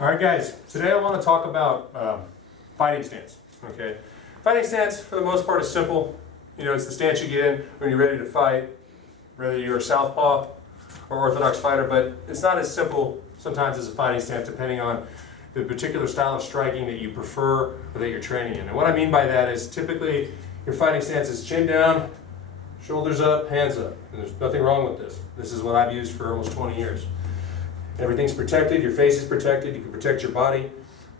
All right, guys, today I want to talk about fighting stance, okay? Fighting stance, for the most part, is simple. You know, it's the stance you get in when you're ready to fight, whether you're a southpaw or orthodox fighter, but it's not as simple sometimes as a fighting stance, depending on the particular style of striking that you prefer or that you're training in. And what I mean by that is typically your fighting stance is chin down, shoulders up, hands up. And there's nothing wrong with this. This is what I've used for almost 20 years. Everything's protected, your face is protected, you can protect your body.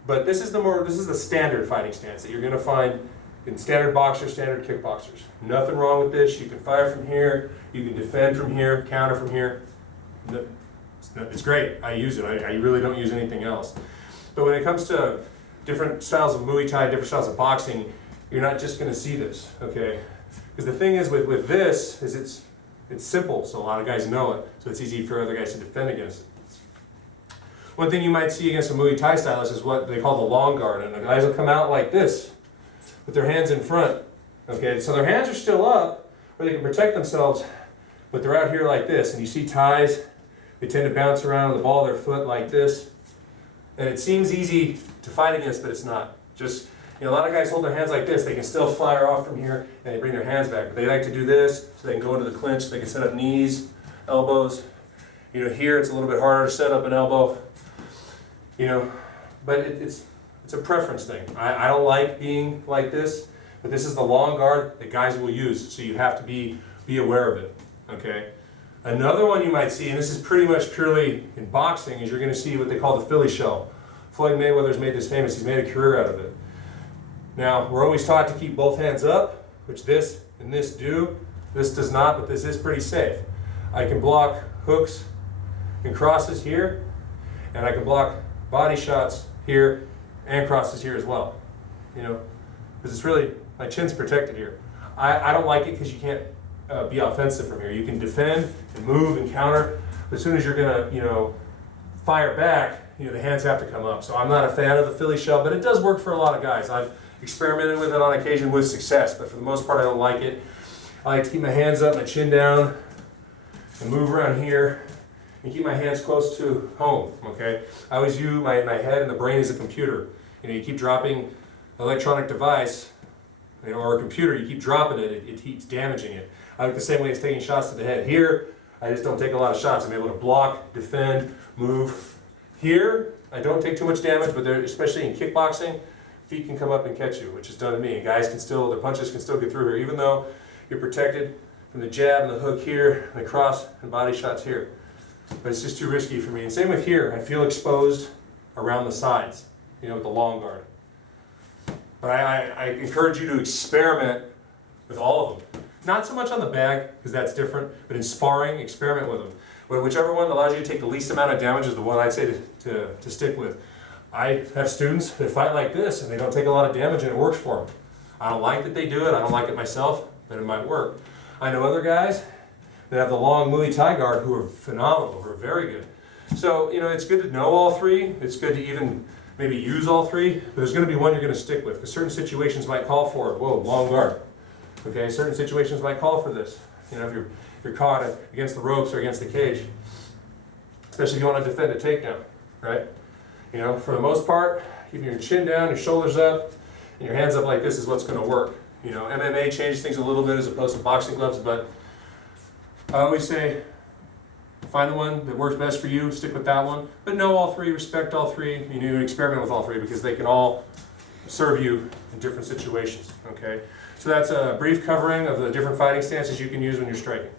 But this is the standard fighting stance that you're going to find in standard boxers, standard kickboxers. Nothing wrong with this. You can fire from here, you can defend from here, counter from here. It's great. I use it. I really don't use anything else. But when it comes to different styles of Muay Thai, different styles of boxing, you're not just going to see this, okay? Because the thing is with this is it's simple, so a lot of guys know it, so it's easy for other guys to defend against it. One thing you might see against a Muay Thai stylist is what they call the long guard, and the guys will come out like this with their hands in front. Okay, so their hands are still up where they can protect themselves, but they're out here like this. And you see Thais, they tend to bounce around with the ball of their foot like this. And it seems easy to fight against, but it's not. Just, you know, a lot of guys hold their hands like this. They can still fire off from here and they bring their hands back. But they like to do this so they can go into the clinch. They can set up knees, elbows. You know, here it's a little bit harder to set up an elbow. You know, but it's a preference thing. I don't like being like this, but this is the long guard that guys will use, so you have to be aware of it, okay? Another one you might see, and this is pretty much purely in boxing, is you're going to see what they call the Philly shell. Floyd Mayweather's made this famous. He's made a career out of it. Now, we're always taught to keep both hands up, which this and this do. This does not, but this is pretty safe. I can block hooks and crosses here, and I can block body shots here and crosses here as well, you know, because it's really, my chin's protected here. I don't like it because you can't be offensive from here. You can defend and move and counter, but as soon as you're gonna, you know, fire back, you know, the hands have to come up. So I'm not a fan of the Philly shell, but it does work for a lot of guys. I've experimented with it on occasion with success, but for the most part I don't like it. I like to keep my hands up, my chin down, and move around here. And keep my hands close to home, okay? I always view my head and the brain as a computer. You know, you keep dropping an electronic device, you know, or a computer, you keep dropping it, it keeps damaging it. I look the same way as taking shots to the head. Here, I just don't take a lot of shots. I'm able to block, defend, move. Here, I don't take too much damage, but especially in kickboxing, feet can come up and catch you, which is done to me. And guys can still, their punches can still get through here, even though you're protected from the jab and the hook here, and the cross and body shots here. But it's just too risky for me. And same with here, I feel exposed around the sides, you know, with the long guard. But I encourage you to experiment with all of them. Not so much on the bag, because that's different, but in sparring, experiment with them. Whichever one allows you to take the least amount of damage is the one I'd say to stick with. I have students that fight like this, and they don't take a lot of damage, and it works for them. I don't like that they do it, I don't like it myself, but it might work. I know other guys that have the long Muay Thai guard who are phenomenal, who are very good. So, you know, it's good to know all three. It's good to even maybe use all three, but there's going to be one you're going to stick with, because certain situations might call for it. Whoa, long guard. Okay, certain situations might call for this. You know, if you're caught against the ropes or against the cage, especially if you want to defend a takedown, right? You know, for the most part, keeping your chin down, your shoulders up, and your hands up like this is what's going to work. You know, MMA changes things a little bit as opposed to boxing gloves, but I always say, find the one that works best for you, stick with that one, but know all three, respect all three, you know, experiment with all three, because they can all serve you in different situations, okay? So that's a brief covering of the different fighting stances you can use when you're striking.